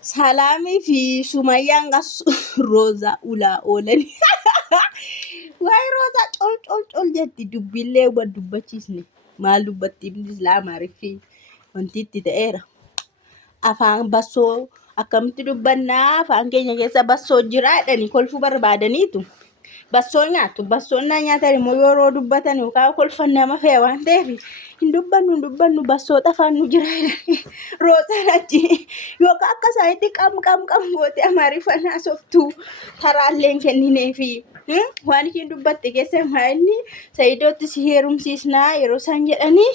Salami fi Sumayyaan gas Roza ula oolan. Waa'ee Roza col jetti dubbillee dubbachiisne maal dubbatti laa maariffii wanti itti ta'eera. Afaan bassoo akkamitti dubbannaa afaan keenya keessa bassoo jira jedhanii kolfuu barbaadaniitu. Bassoo nyaatu bassoon na nyaatan immoo yeroo dubbatan yookaan kolfan nama fe'a waan ta'eef hin dubbannu bassoo afaan nu jira jedhanii Rozaan achi yookaan akka isaanitti qam goote amaariffannaa softuu taraalleen kennineefi waan ishiin dubbatte keessa maa'inni Saayidootti si heerumsiisnaa yeroo isaan jedhanii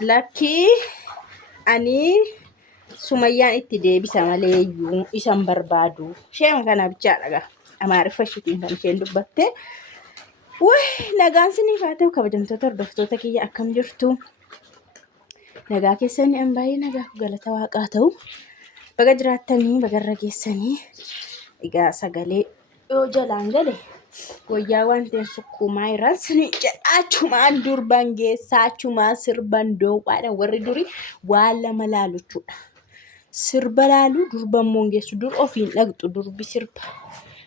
lakkii ani Sumayyaan itti deebisa malee iyyuu isan barbaadu. Sheema kana bichaadha gaa. Amaariffa ishiitiin kan isheen dubbatte. Nagaan siniif haa ta'u kabajamtoota hordoftoota kiyya akkam jirtu. Nagaa keessanii an baay'ee nagaa galata waaqaa ta'u. Baga jiraattanii bagarra geessanii egaa sagalee yoo jalaan gale wayyaa waan ta'een sukkuumaa irraan sini jedhaachumaan durban geessaachumaan sirban dooqaadhaan warri durii waan lama laaluchuudha. Sirba laalu durban mongeessu dur ofiin dhaqxu durbi sirba.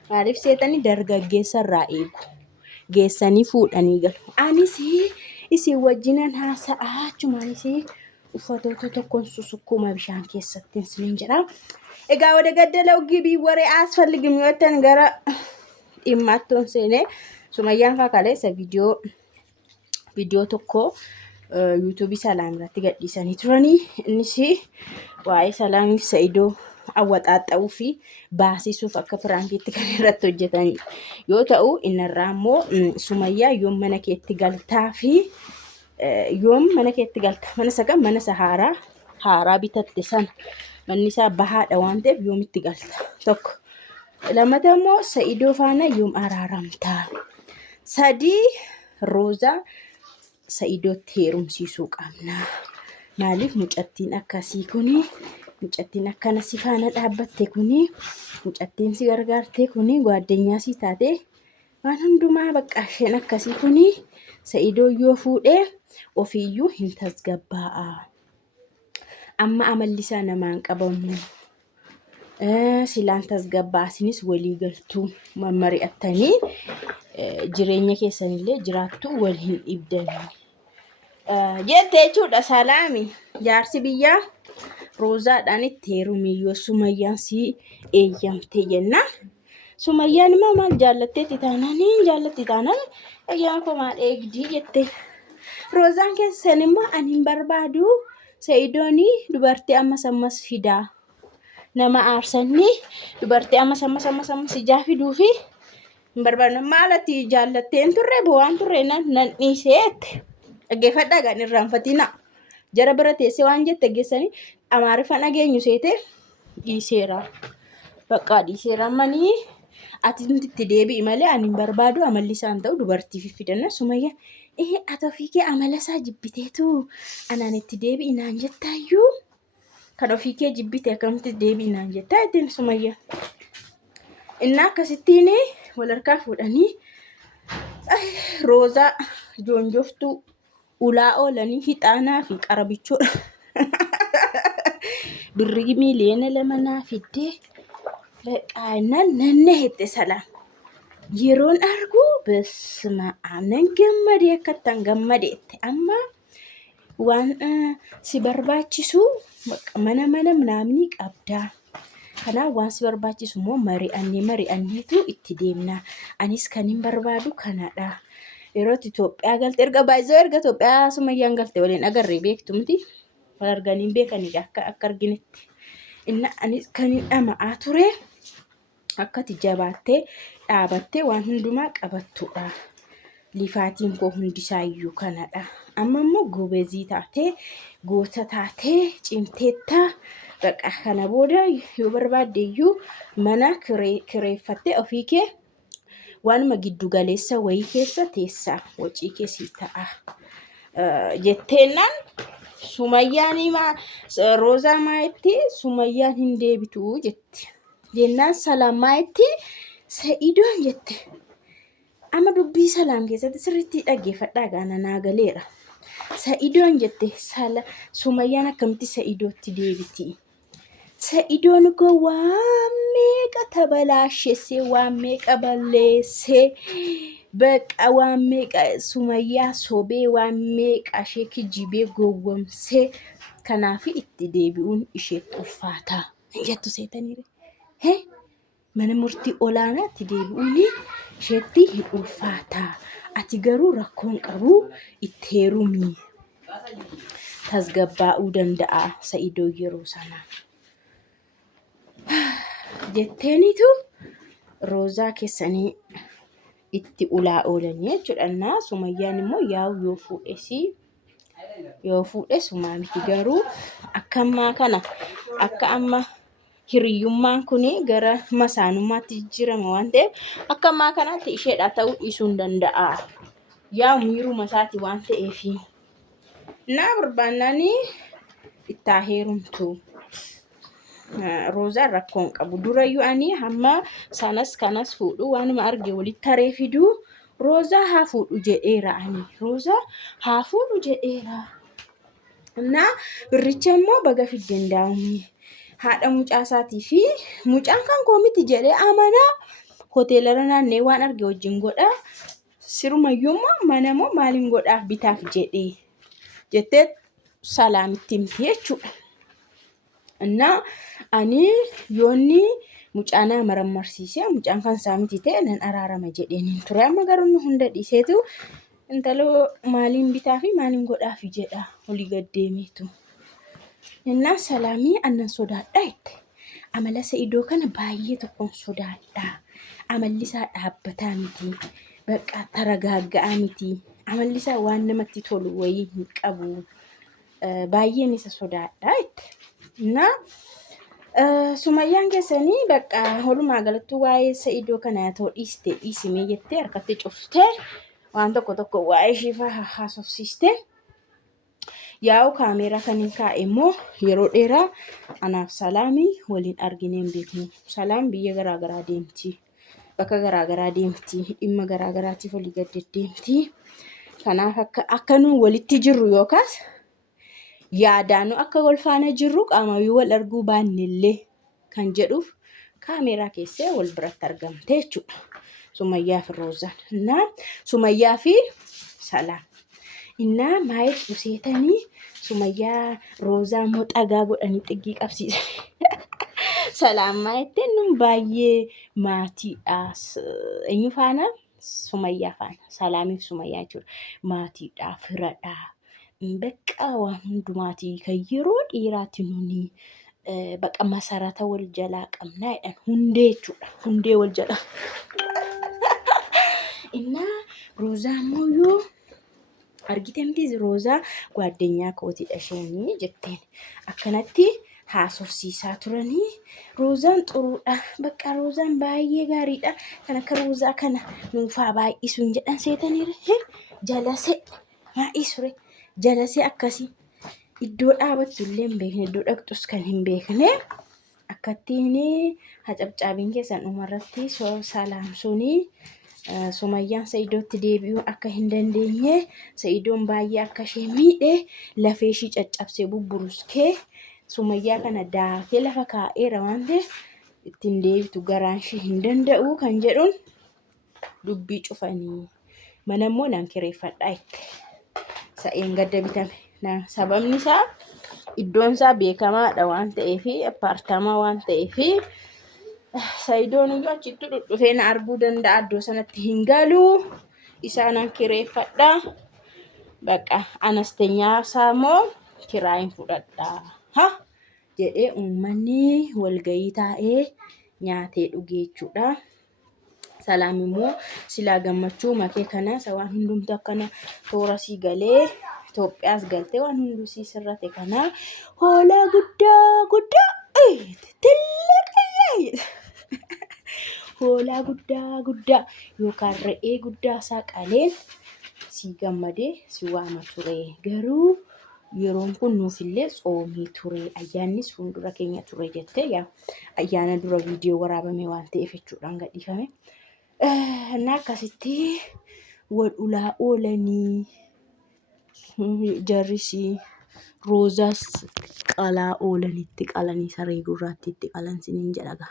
Maaliif seetanii dargaggeessa irraa eegu. Geessanii fuudhanii galu. Anis isin wajjinan haasa'aa achumaan uffatoota tokkoon susukkuma bishaan keessatti sinin jedha. Egaa wada gaddala gibii waree asfalligim yoo ta'an gara dhimmaattoon seenee Sumayyaan Fakaleessa viidiyoo tokko yuutuubii Salaam irratti gadhiisanii turanii. Innis waa'ee Salaamiif Saayidoo awwaxaaxa'uu fi baasisuuf akka piraankiitti kan irratti hojjetan yoo ta'u innarraa immoo Sumayyaa yoom mana keetti galtaa fi yoom mana keetti galta mana sagan mana haaraa bitatte sana manni isaa bahaadha waan ta'eef yoomitti galta tokko lamata immoo Saayidoo faana yoom araaramtaa sadii Rozaa Saayidootti heerumsiisuu qabna maaliif mucattiin akkasii kuni mucattiin akkana si faana dhaabbatte kuni mucattiin si gargaarte kuni gwaaddenyaa si taate waan hundumaa bakka isheen akkasii kuni Saayidoo yoo fuudhee ofiiyyuu hin tasgabbaa'a. Amma amallisaa namaan qabamu. Silaan tasgabbaasinis walii galtuu mari'attanii jireenya keessanillee jiraattu wal hin dhibdanii. Jettee jechuudha Salaami jaarsi biyyaa Rozaadhaan itti heerumiyyoo Sumayyaan si eeyyamte jennaan. Sumayyaan immoo maal jaallatteetti taanaan eeyyama koo maal eegdii jette. Rozaan keessan immoo ani hin barbaadu Saayidoonii dubartii ammas fidaa. Nama aarsanii dubartii ammas ijaa fiduu fi hin barbaadu. Maalati jaallatteen turre bu'aan turre nan dhiiseette. Dhaggeeffadhaa gaan irraanfatina. Jara bira teessee waan jette geessanii amaariffaan dhageenyu seete dhiiseera. Bakka dhiiseera manii ati itti deebi'i malee ani hin barbaadu amalli isaan ta'u dubartii fidannaa Sumayyaa. Ati ofii kee amala isaa jibbiteetu anaan itti deebi'i naan jettaayyuu kan ofii kee jibbite akkamitti deebi'i naan jettaa ittiin Sumayyaa. Inni akkasittiin wal harkaa fuudhanii Rozaa joonjoftuu ulaa oolanii hixaanaa fi qarabichuudha. Birrii miliyoona 2 naa fiddee baqaanaan nanne hette Salaam. Yeroon argu besma'aa nan gammadee akkattan gammadeette amma waan si barbaachisu mana namni qabdaa. Kanaaf waan si barbaachisu immoo mari'anneetu itti deemna. Anis kan hin barbaadu kanadha. Yeroo Itoophiyaa galte erga Itoophiyaa Sumayyaan galte waliin agarree beektu miti. Wal arganii beekanii akka arginetti. Inni anis kan hin dhama'aa ture akkati jabaattee dhaabattee waan hundumaa qabattudha. Lifaatiin koo hundisaayyuu kanadha. Amma immoo gobeezii taatee goota taatee cimteetta. Bakka kana booda yoo barbaadde iyyuu mana kireeffattee ofii kee waanuma giddu galeessa wayii keessa teessaa wacii keessi ta'a. Jetteennan Sumayyaan Rozaa maayitti Sumayyaan hin deebitu jetti. Jennaan Salaam maayitti Saayidoon jette. Amma dubbii Salaam keessatti sirriitti dhaggeeffadhaa gaana naa galeera. Saayidoon jette Sumayyaan akkamitti Saayidootti deebiti? Sa'idoon koo waan meeqa tabalaashessee waan meeqa balleessee bakka waan meeqa Sumayyaa sobee waan meeqa ishee kijibee gowwomsee kanaaf itti deebi'uun isheetti ulfaata jettu seetaniire. Mana murtii olaanaatti deebi'uun isheetti hin ulfaata. Ati garuu rakkoon qabu itti heerumii tasgabbaa'uu danda'a Sa'idoo yeroo sana. Jetteenitu Roozaa keessanii itti ulaa oolanii jechuudha. Sumayyaan immoo yoo fuudhe sumaa miti garuu akka ammaa kana akka amma hiriyyummaan kun gara masaanummaatti jijjiirama waan ta'eef akka ammaa kanaatti isheedha ta'uu dhiisuu hin danda'a. Yaa miiruma isaati waan ta'eef naa barbaannaan itti heerumtu. Roozaan rakkoon qabu durayyuu ani hamma sanas kanas fuudhu waanuma arge walitti taree fiduu Roozaa haa fuudhu jedheera ani. Roozaa haa fuudhu jedheera. Naa birricha immoo baga fiddeen daa'imni. Haadha mucaa isaatii fi mucaan kan koomiti jedhee amanaa hoteelara naannee waan arge wajjin godha. Sirumayyuu immoo mana moo maaliin godhaaf bitaaf jedhee jettee salaamitti himti jechuudha. Innaa ani yoonni mucaan marammarsiisee mucaan kan saamiti ta'e nan araarama jedheen ture. Amma garuu hunda dhiiseetu intaloo maaliin bitaa fi maaliin godhaaf jedha olii gaddeemitu. Innaa salaamii annan sodaadha itti. Amala Sa'idoo kana baay'ee tokkoon sodaadha. Amalli isaa dhaabbataa miti. Bakka taragaaggaa miti. Amalli isaa waan namatti tolu wayii hin qabu. Baay'een isa sodaadha itti. Innaa Sumayyaan keessanii bakka walumaa galatti waa'ee Sa'idoo kana ta'uu dhiisimee jettee harkatti cuftee waan tokko waa'ee ishee haasofsiistee yaa'u kaameeraa kan hin kaa'e immoo yeroo dheeraa anaaf salaamii waliin arginee hin beeknu. Salaam biyya garaagaraa deemti. Bakka garaagaraa deemti. Dhimma garaagaraatiif olii gad deddeemti. Kanaaf akka nu walitti jirru yookaas yaadaan akka wal faana jirru qaamayyuu wal arguu baannillee kan jedhuuf kaameeraa keessee wal biratti argamte jechuudha. Sumayyaa fi Roozaan. Innaa Sumayyaa fi Salaam. Innaa maayit buseetanii Sumayyaa Roozaa immoo xagaa godhanii xiggii qabsiisan. Salaam maayitti nun baay'ee maatiidha. Eenyu faana? Sumayyaa faana. Salaamiif Sumayyaa jechuudha. Maatiidha, firadha. Bakka waan hundumaatii kan yeroo dhiiraatti nuni bakka masarata wal jalaa qabnaa jedhan hundee jechuudha. Hundee wal jalaa. Innaa Roozaa immoo yoo argite miti Roozaa gwaaddenyaa kootiidha isheenii jetteen. Akkanatti haasofsiisaa turanii Roozaan xuruudha. Bakka Roozaan baay'ee gaariidha. Kan akka Roozaa kana nuufaa baay'isuun jedhan seetaniire. Jalasee maa'isure. Jalasee akkasii iddoo dhaabattu illee hin beekne iddoo dhaqxus kan hin beekne akkattiin hacabcaabiin keessan dhumarratti salaamsuunii Sumayyaan Sa'idootti deebi'uu akka hin dandeenye Sa'idoon baay'ee akka ishee miidhe lafee ishii caccabsee bubburuskee Sumayyaa kana daakee lafa kaa'eera waan ta'eef ittiin deebitu garaan ishee hin danda'u kan jedhuun dubbii cufanii mana immoo nan kireeffadhaa itti. Sa'een gadda bitame. Sababni isaa iddoon isaa beekamaadha waan ta'eef appaartamaa waan ta'eef Sa'idoon iyyuu achitti dhufee na arguu danda'a iddoo sanatti hin galu. Isaanan kireeffadha. Bakka anasteenyaa isaa immoo kiraayin fudhadha. Jedhee uummanni walgayii taa'ee nyaatee dhugee jechuudha. Salaam immoo silaa gammachuu makee kana waan hundumtu akkana toora sii galee Itoophiyaas galtee waan hunduu sii sirrate kana hoolaa guddaa tilliqee hoolaa guddaa yookaan re'ee guddaa isaa qaleen sii gammadee si waama ture. Garuu yeroon kun nuufillee tsoomii ture. Ayyaannis fuuldura keenya ture jettee ayyaana dura viidiyoo waraabame waan ta'eef jechuudhaan gadhiifame. Innaa akkasitti wal ulaa oolanii jarrisi Roozaas qalaa oolanitti qalanii saree gurraattiitti qalan siniin jedha.